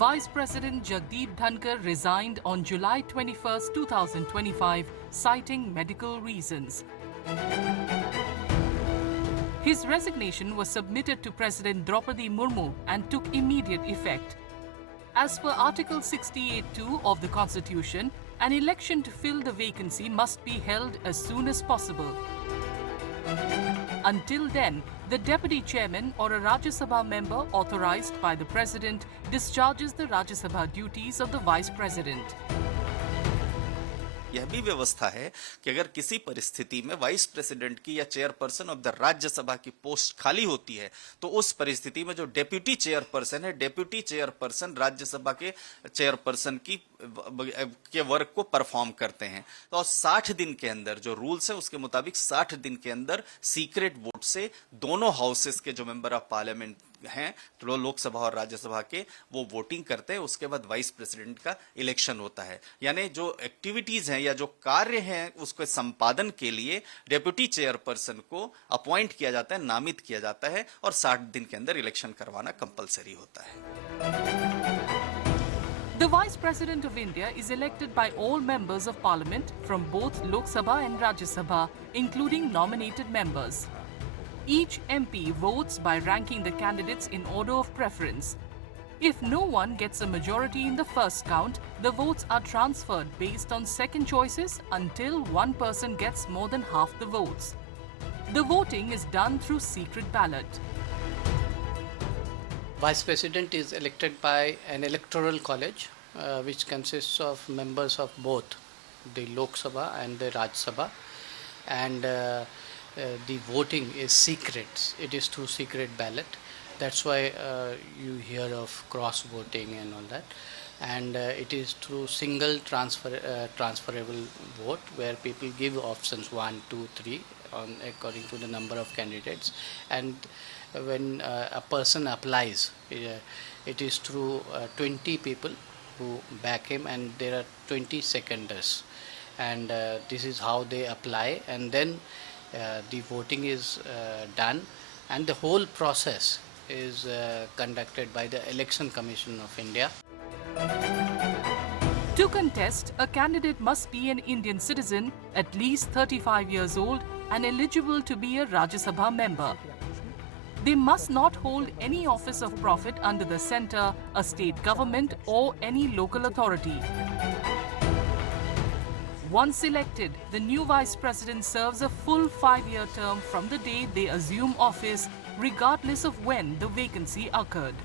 Vice President Jagdeep Dhankar resigned on July 21, 2025, citing medical reasons. His resignation was submitted to President Draupadi Murmu and took immediate effect. As per Article 68(2) of the Constitution, an election to fill the vacancy must be held as soon as possible. Until then, the Deputy Chairman or a Rajya Sabha member authorized by the President discharges the Rajya Sabha duties of the Vice President. यह भी व्यवस्था है कि अगर किसी परिस्थिति में vice president की या चेयरपर्सन ऑफ द राज्यसभा की पोस्ट खाली होती है तो उस परिस्थिति में जो डेप्यूटी चेयरपर्सन है, डेप्यूटी चेयरपर्सन राज्यसभा के चेयरपर्सन के वर्क को परफॉर्म करते हैं। तो 60 दिन के अंदर जो रूल्स है उसके मुताबिक 60 दिन के अंदर सीक्रेट वोट से दोनों हाउसेस के जो मेंबर ऑफ पार्लियामेंट हैं, तो लोकसभा और राज्यसभा के, वो वोटिंग करते हैं। उसके बाद वाइस प्रेसिडेंट का इलेक्शन होता है। यानी जो एक्टिविटीज हैं या जो कार्य हैं उसके संपादन के लिए डेप्यूटी चेयरपर्सन को अपॉइंट किया जाता है, नामित किया जाता है और 60 दिन के अंदर इलेक्शन करवाना कंपलसरी होता है। The Vice President of India is elected by all members of Parliament from both Lok Sabha and Rajya Sabha, including nominated members. Each MP votes by ranking the candidates in order of preference. If no one gets a majority in the first count, the votes are transferred based on second choices until one person gets more than half the votes. The voting is done through secret ballot. Vice President is elected by an electoral college which consists of members of both the Lok Sabha and the Rajya Sabha, and the voting is secret. It is through secret ballot. That's why you hear of cross voting and all that. And it is through single transferable vote where people give options 1, 2, 3 according to the number of candidates. And when a person applies, it is through 20 people who back him, and there are 20 seconders. And this is how they apply, and then the voting is done, and the whole process is conducted by the Election Commission of India. To contest, a candidate must be an Indian citizen, at least 35 years old, and eligible to be a Rajya Sabha member. They must not hold any office of profit under the centre, a state government, or any local authority. Once elected, the new Vice President serves a full 5-year term from the day they assume office, regardless of when the vacancy occurred.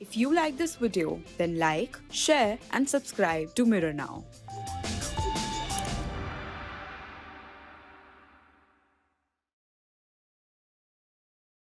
If you like this video, then like, share and subscribe to Mirror Now.